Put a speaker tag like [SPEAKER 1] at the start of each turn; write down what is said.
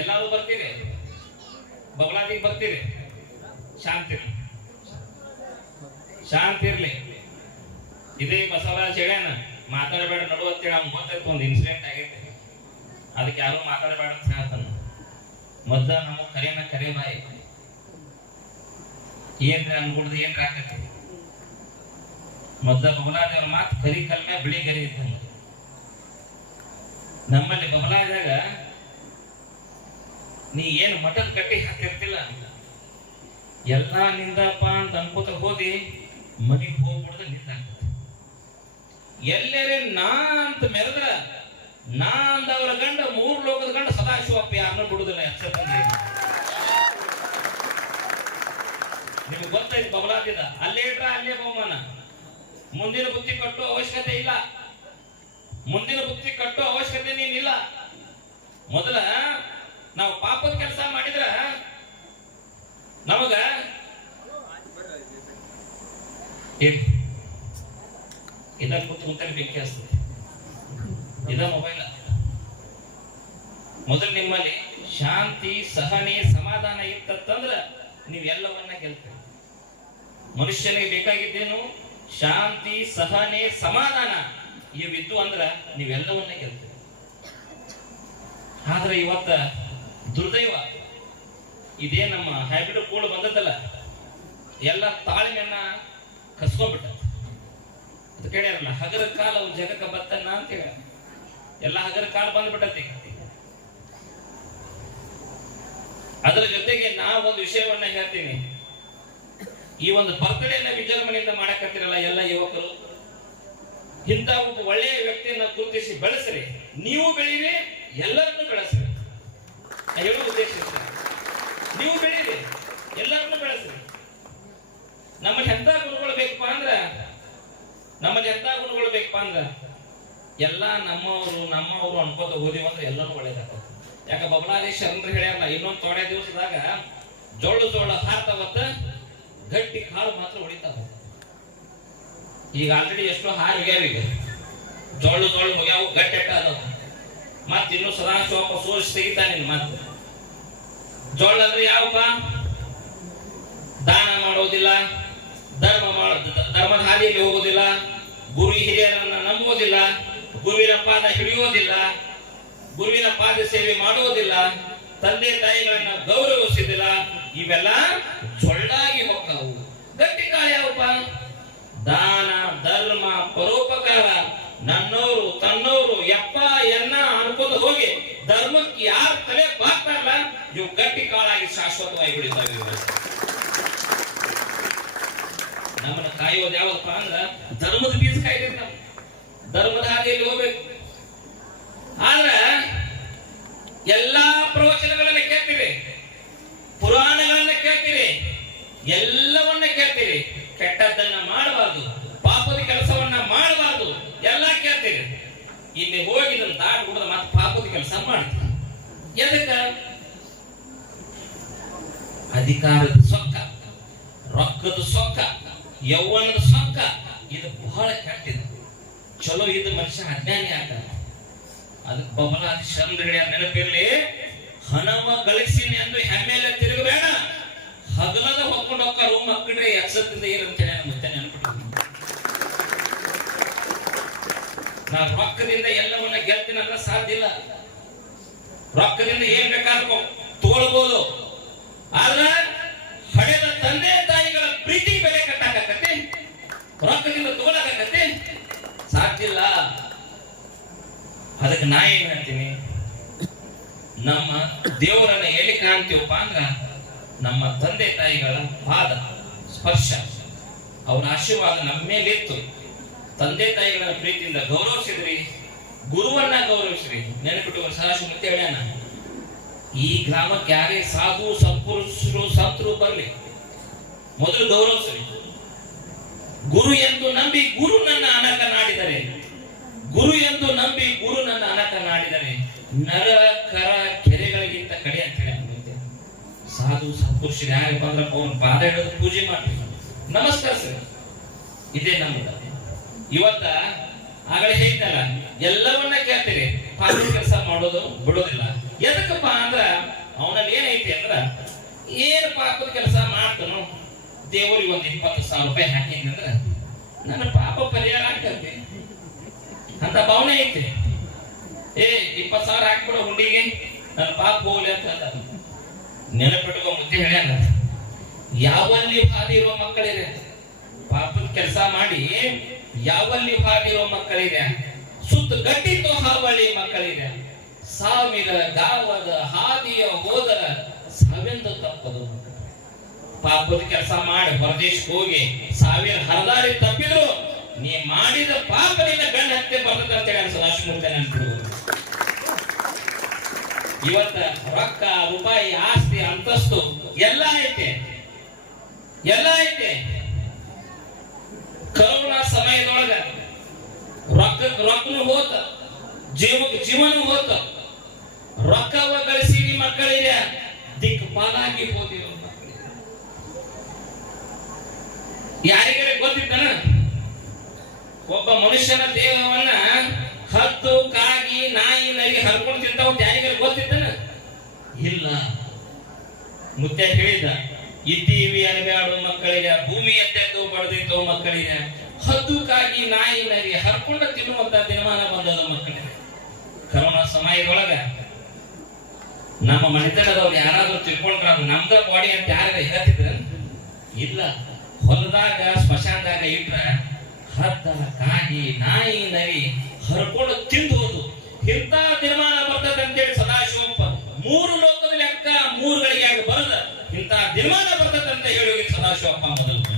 [SPEAKER 1] ಎಲ್ಲರೂ ಬರ್ತೀರಿ? ಬಬಲಾದಿಗೆ ಬರ್ತೀರಿ? ಶಾಂತಿ. ಶಾಂತಿ ಇರ್ಲಿ. ಇದೇ ಬಸವರಾಜ್ ಹೇಳ್ಯಾನ ಮಾತಾಡಬೇಡ ನಡು ಅಂತೇಳಿ ಅವ್ನು ಗೊತ್ತೈತೆ ಒಂದು ಇನ್ಸಿಡೆಂಟ್ ಆಗೈತೆ. ಅದಕ್ಕೆ ಯಾರು ಮಾತಾಡಬೇಡ ಅಂತ ಹೇಳ್ತಾನ. ಮೊದ್ಲ ನಮಗ್ ಕರೆನ ಕರೆ ಬಾಯಿ. ಏನ್ರ ಅನ್ಬಿಡ್ದು ಏನ್ರ ಆಕತಿ? ಮೊದ್ಲ ಬಬಲಾದೇವ್ರ ಮಾತು ಕರಿ ಕಲ್ಮೆ ಬಿಳಿ ಗರಿ ಇದ್ದಂಗ. ನಮ್ಮಲ್ಲಿ ಬಬಲಾದಾಗ ನೀ ಏನು ಮಟನ್ ಕಟ್ಟಿ ಹಾಕಿರ್ತಿಲ್ಲ ಎಲ್ಲ ನಿಂದಪ್ಪ ಅಂತ ಅನ್ಕೋತ ಹೋದಿ, ಮನೆಗೆ ಹೋಗ್ಬಿಡ್ದು ನಿಂದ ಎಲ್ಲರೇ ನಾ ಅಂತ ಮೆರೆದ್ರ, ನಾ ಅಂದವರ ಗಂಡ, ಮೂರು ಲೋಕದ ಗಂಡ ಸದಾಶಿವಪ್ಪ ಯಾರನ್ನ ಬಿಡುದಿಲ್ಲ ನಿಮ್ಗೆ ಗೊತ್ತಾಯ್ತು ಬಬಲಾದಿದ? ಅಲ್ಲೇ ಇಟ್ರ ಅಲ್ಲೇ ಬಹುಮಾನ. ಮುಂದಿನ ಬುತ್ತಿ ಕಟ್ಟೋ ಅವಶ್ಯಕತೆ ಇಲ್ಲ. ಮುಂದಿನ ಬುತ್ತಿ ಕಟ್ಟೋ ಅವಶ್ಯಕತೆ ನೀನಿಲ್ಲ. ಮೊದಲ ನಾವು ಪಾಪದ ಕೆಲಸ ಮಾಡಿದ್ರ ನಮಗ ಇದ ಕೂತು ಬೆಂಕಿ ಹಚ್ತದೆ ಇದ ಮೊಬೈಲ್ ಮೊದಲು ನಿಮ್ಮಲ್ಲಿ ಶಾಂತಿ, ಸಹನೆ, ಸಮಾಧಾನ ಇತ್ತಂದ್ರ ನೀವೆಲ್ಲವನ್ನ ಗೆಲ್ತೀರಿ. ಮನುಷ್ಯನಿಗೆ ಬೇಕಾಗಿದ್ದೇನು? ಶಾಂತಿ, ಸಹನೆ, ಸಮಾಧಾನ ಇವಿದ್ದು ಅಂದ್ರ ನೀವೆಲ್ಲವನ್ನ ಗೆಲ್ತೀರಿ. ಆದ್ರೆ ಇವತ್ತ ದುರ್ದೈವ. ಇದೇ ನಮ್ಮ ಹ್ಯಾಬಿಟ್ ಕೂಡ ಬಂದದಲ್ಲ ಎಲ್ಲ ತಾಳ್ಮೆಯನ್ನ ಕಸ್ಕೊಂಡ್ಬಿಟ್ಟ ಅದು ಕೇಳ್ಯಾರಲ್ಲ, ಹಗರ ಕಾಲ ಅವ್ರ ಜಗಕ್ಕ ಅಂತ ಹೇಳ ಎಲ್ಲ ಹಗರ ಕಾಲ ಬಂದ್ಬಿಟ್ಟತಿ ಅದರ ಜೊತೆಗೆ ನಾ ಒಂದು ವಿಷಯವನ್ನ ಹೇಳ್ತೀನಿ. ಈ ಒಂದು ಬರ್ತಡೆಯನ್ನ ವಿಜೃಂಭಣೆಯಿಂದ ಮಾಡಕತ್ತಿರಲ್ಲ ಎಲ್ಲ ಯುವಕರು. ಇಂಥ ಒಂದು ಒಳ್ಳೆಯ ವ್ಯಕ್ತಿಯನ್ನ ಗುರುತಿಸಿ ಬೆಳೆಸ್ರಿ. ನೀವು ಬೆಳೀರಿ, ಎಲ್ಲರನ್ನು ಬೆಳೆಸ್ರಿ. ನಾ ಹೇಳೋ ಉದ್ದೇಶ. ನೀವು ಬೆಳೀರಿ, ಎಲ್ಲರನ್ನೂ ಬೆಳೆಸ್ರಿ. ನಮ್ಮಲ್ಲಿ ಎಂತ ಗುಣಗಳು ಬೇಕಪ್ಪ ಅಂದ್ರ, ನಮ್ಮಲ್ಲಿ ಎಂತ ಗುಣಗಳು ಬೇಕಪ್ಪ ಅಂದ್ರ, ಎಲ್ಲ ನಮ್ಮವರು ನಮ್ಮವರು ಅನ್ಕೋತ ಹೋದಿವಿ ಅಂದ್ರೆ ಎಲ್ಲರೂ ಒಳ್ಳೇದಾಗ್ತದೆ. ಯಾಕ ಬಬಲಾದೇಶ ಅಂದ್ರೆ ಹೇಳ್ಯಾರಲ್ಲ, ಇನ್ನೊಂದು ತೊಡೆ ದಿವಸದಾಗ ಜೋಳು ಜೋಳ ಹಾರ್ತಾವತ್ತ ಗಟ್ಟಿ ಕಾಳು ಮಾತ್ರ ಉಳಿತಾವ ಈಗ ಆಲ್ರೆಡಿ ಎಷ್ಟೋ ಹಾರು ಹೋಗ್ಯಾವ ಈಗ. ಜೋಳು ಜೋಳು ಹೋಗ್ಯಾವು ಗಟ್ಟಿ ಅಟ್ಟ ಅದ ಮತ್ತೆ ಇನ್ನೂ ಸದಾ ಶೋಪ ಸೋರಿಸಿ ತೆಗಿತಾನೆ ಮತ್ತೆ. ಜೋಳ ಅಂದ್ರೆ ಯಾವಪ್ಪ? ದಾನ ಮಾಡೋದಿಲ್ಲ, ಧರ್ಮ ಧರ್ಮದ ಹಾದಿಯಲ್ಲಿ ಹೋಗೋದಿಲ್ಲ, ಗುರು ಹಿರಿಯರನ್ನ ನಂಬುವುದಿಲ್ಲ ಗುರುವಿನ ಪಾದ ಹಿಡಿಯೋದಿಲ್ಲ, ಗುರುವಿನ ಪಾದ ಸೇವೆ ಮಾಡುವುದಿಲ್ಲ ತಂದೆ ತಾಯಿಗಳನ್ನ ಗೌರವಿಸುವುದಿಲ್ಲ ಇವೆಲ್ಲ ಜೊಳ್ಳಾಗಿ ಹೋಗ್ತಾವು. ಗಟ್ಟಿ ಕಾಲ ಯಾವಪ್ಪ? ದಾನ, ಧರ್ಮ, ಪರೋಪಕಾರ ನನ್ನವರು ತನ್ನವರು ಯಪ್ಪ, ಎನ್ನ ಅನ್ಕೋತ ಹೋಗಿ ಧರ್ಮಕ್ಕೆ ಯಾರು ತಲೆ ಬಾಗ್ತಾರಲ್ಲ ಇವು ಗಟ್ಟಿ ಕಾಳಾಗಿ ಶಾಶ್ವತವಾಗಿ ಉಳಿತಾವೆ ಇವು. ನಮ್ಮನ್ನ ಕಾಯೋದು ಯಾವಪ್ಪ ಅಂದ್ರ ಧರ್ಮದ ಬೀಜ ಕಾಯ್ತೀವಿ ನಾವು. ಧರ್ಮದ ಹಾದಿಯಲ್ಲಿ ಹೋಗ್ಬೇಕು. ಆದ್ರ ಎಲ್ಲಾ ಪ್ರವಚನಗಳನ್ನ ಕೇಳ್ತೀವಿ. ಪುರಾಣಗಳನ್ನ ಕೇಳ್ತೀವಿ. ಎಲ್ಲವನ್ನ ಕೇಳ್ತೀವಿ. ಕೆಟ್ಟದ್ದನ್ನ ಮಾಡಬಾರ್ದು. ಪಾಪದ ಕೆಲಸವನ್ನ ಮಾಡಬಾರ್ದು. ಎಲ್ಲ ಕೇಳ್ತೀವಿ. ಇಲ್ಲಿ ಹೋಗಿ ಇದನ್ನ ದಾಟಿ ಬಿಡದ ಮತ್ತೆ ಪಾಪದ ಕೆಲಸ ಮಾಡ್ತೀವಿ. ಎದಕ್ಕ? ಅಧಿಕಾರದ ಸೊಕ್ಕ, ರೊಕ್ಕದ ಸೊಕ್ಕ, ಯೌವನದ ಸೊಕ್ಕ, ಇದು ಬಹಳ ಕೆಟ್ಟಿದೆ ಚಲೋ ಇದ್ದ ಮನುಷ್ಯ ಅಜ್ಞಾನಿ ಆಗ್ತಾನೆ. ಅದಕ್ಕೆ ಬಹಳ ಚಂದ್ರಗಡೆ ನೆನಪಿರಲಿ, ಹಣವ ಗಳಿಸಿನಿ ಅಂದ್ರೆ ಹೆಮ್ಮೆಲೆ ತಿರುಗಬೇಡ. ಹಗಲದ ಹೊಕ್ಕೊಂಡು ಹೊಕ್ಕ ರೂಮ್ ಹಾಕಿಡ್ರೆ ಎಕ್ಸತ್ತಿಂದ ಹೇಳಿ ಮತ್ತೆ ನೆನಪಿಟ್ಟು ನಾ ರೊಕ್ಕದಿಂದ ಎಲ್ಲವನ್ನ ಗೆಲ್ತೀನಿ ಅಂದ್ರೆ ಸಾಧ್ಯ ಇಲ್ಲ. ರೊಕ್ಕದಿಂದ ಏನ್ ಬೇಕಾದ್ರೂ ತಗೊಳ್ಬಹುದು ಆದ್ರೆ ಹಳೆದ ತಂದೆ ತಾಯಿಗಳ ಪ್ರೀತಿ ಬೆಲೆ ಕಟ್ಟಾಕತ್ತೆ ರೊಕ್ಕದಿಂದ ತಗೊಳಕತ್ತೆ ಸಾಧ್ಯ ಇಲ್ಲ. ಅದಕ್ಕೆ ನಾ ಏನ್ ಹೇಳ್ತೀನಿ? ನಮ್ಮ ದೇವರನ್ನ ಎಲ್ಲಿ ಕಾಣ್ತೀವಪ್ಪ ಅಂದ್ರ, ನಮ್ಮ ತಂದೆ ತಾಯಿಗಳ ಪಾದ ಸ್ಪರ್ಶ ಅವರ ಆಶೀರ್ವಾದ ನಮ್ಮ ಮೇಲಿತ್ತು ತಂದೆ ತಾಯಿಗಳ ಪ್ರೀತಿಯಿಂದ ಗೌರವಿಸಿದ್ರಿ, ಗುರುವನ್ನ ಗೌರವಿಸ್ರಿ. ನೆನಪಿಟ್ಟು ಸದಾಶಿವ ಮತ್ತೆ ಹೇಳ್ಯಾನ ಈ ಗ್ರಾಮಕ್ಕೆ ಯಾರೇ ಸಾಧು ಸಂಪುರುಷರು ಸಂತರು ಬರಲಿ, ಮೊದಲು ಗೌರವಿಸಲಿ. ಗುರು ಎಂದು ನಂಬಿ ಗುರು ನನ್ನ ಅನಕ ನಾಡಿದರೆ, ಗುರು ಎಂದು ನಂಬಿ ಗುರು ನನ್ನ ಅನಕ ನಾಡಿದರೆ, ನರ, ಕರ, ಕೆರೆಗಳಿಗಿಂತ ಕಡೆ ಅಂತ ಹೇಳಿ ಸಾಧು ಸತ್ಪುರುಷರು ಯಾರಪ್ಪ ಬಂದ್ರಪ್ಪ ಅವ್ನ ಪಾದ ಹಿಡಿದು ಪೂಜೆ ಮಾಡ್ತೀವಿ. ಸರ್. ಇದೇ ನಮ್ಮದ ಇವತ್ತ ಆಗಲೇ ಹೇಳಿದ್ನಲ್ಲ, ಎಲ್ಲವನ್ನ ಕೇಳ್ತೀರಿ. ಪಾದ ಕೆಲಸ ಮಾಡೋದು ಬಿಡೋದಿಲ್ಲ. ಎದಕ್ಕಪ್ಪ ಅಂದ್ರ ಏನೈತಿ ಅಂದ್ರ ಏನ್ ಪಾಪದ ಕೆಲಸ ಮಾಡ್ತನು ದೇವರಿಗೆ ಒಂದ್ ಇಪ್ಪತ್ತು ಸಾವಿರ ರೂಪಾಯಿ ಹಾಕಿದ್ನಿ ಅಂದ್ರ ನನ್ನ ಪಾಪ ಪರಿಹಾರ ಆಗ್ತದೆ ಅಂತ ಭಾವನೆ ಐತಿ. ಏ, ಇಪ್ಪತ್ತು ಸಾವಿರ ಹಾಕ್ಬಿಡು ಹುಂಡಿಗೆ. ನನ್ನ ಪಾಪ ಹೋಗ್ಲಿ ಅಂತ ಹೇಳ್ತಾರೆ ನೆನಪಿಟ್ಕೊ ಮುದ್ದೆ ಹೇಳ್ಯಾನ ಯಾವಲ್ಲಿ ಹಾದಿರೋ ಮಕ್ಕಳಿದೆ? ಪಾಪದ ಕೆಲಸ ಮಾಡಿ ಯಾವಲ್ಲಿ ಹಾದಿರೋ ಮಕ್ಕಳಿದೆ? ಸುತ್ತ ಗಟ್ಟಿತ್ತು ಹಾವಳಿ ಮಕ್ಕಳಿದೆ. ಸಾವಿರ ಗಾವದ ಹಾದಿಯ ಹೋದರ ಸಾವಿಂದ ತಪ್ಪದು. ಪಾಪದ ಕೆಲಸ ಮಾಡಿ ಹೊರದೇಶಕ್ಕೆ ಹೋಗಿ ಸಾವಿರ ಹರದಾರಿ ತಪ್ಪಿದ್ರು, ನೀ ಮಾಡಿದ ಪಾಪದಿಂದ ಗಂಡ ಹತ್ಯೆ ಬರ್ತದಂತ ಹೇಳಿ ಸದಾಶಿವಮೂರ್ತಿ ನೆನ್ಪಿಡುವುದು ಇವತ್ತ ರೊಕ್ಕ, ರೂಪಾಯಿ, ಆಸ್ತಿ, ಅಂತಸ್ತು ಎಲ್ಲ ಐತೆ. ಎಲ್ಲ ಐತೆ. ಕರೋನಾ ಸಮಯದೊಳಗ ರೊಕ್ಕ, ರೊಕ್ಕನು ಹೋತ ಜೀವಕ್ಕೆ ಜೀವನ ಹೋತ. ರೊಕ್ಕವ ಗಳಿಸಿರಿ ಮಕ್ಕಳಿಗೆ, ದಿಕ್ ಪಾಲಾಗಿ ಹೋದಿರೋ ಮಕ್ಕಳಿಗೆ. ಯಾರಿಗಾರ ಗೊತ್ತಿತ್ತನ? ಒಬ್ಬ ಮನುಷ್ಯನ ದೇಹವನ್ನ ಹತ್ತು ಕಾಗಿ, ನಾಯಿ ನರಿ ಹರ್ಕೊಂಡು ತಿಂತಾವ ಯಾರಿಗಾರ ಗೊತ್ತಿತ್ತನ? ಇಲ್ಲ. ಮುತ್ಯ ಹೇಳಿದ ಇದ್ದೀವಿ ಅನಬ್ಯಾಡು ಮಕ್ಕಳಿಗೆ ಭೂಮಿ ಎದ್ದೆದ್ದು ಬಡದಿದ್ದವು ಮಕ್ಕಳಿಗೆ, ಹದ್ದು, ಕಾಗಿ, ನಾಯಿ ನರಿ ಹರ್ಕೊಂಡು ತಿನ್ನುವಂತ ದಿನಮಾನ ಬಂದದ ಮಕ್ಕಳಿಗೆ ಕರೋನಾ ಸಮಯದೊಳಗ ನಮ್ಮ ಮನೆತನದವ್ರು ಯಾರಾದ್ರೂ ತಿಳ್ಕೊಂಡ್ರ ನಮ್ದ ಬಾಡಿ ಅಂತ ಯಾರಾಗ ಹೇಳ್ತಿದ್ರ ಇಲ್ಲ. ಹೊಲದಾಗ, ಸ್ಮಶಾನದಾಗ ಇಟ್ರ ಹದ್ದ ಕಾಗಿ ನಾಯಿ, ನರಿ ಹರ್ಕೊಂಡು ತಿಂದು ಹೋದು ಇಂಥ ದಿನಮಾನ ಬರ್ತದೆ ಅಂತೇಳಿ ಸದಾಶಿವಪ್ಪ ಮೂರು ಲೋಕದ ಲೆಕ್ಕ ಮೂರು ಗಳಿಗೆ ಬರದ ಇಂಥ ತೀರ್ಮಾನ ಬರ್ತದೆ ಅಂತ ಹೇಳಿ ಸದಾಶಿವಪ್ಪ ಮೊದಲು.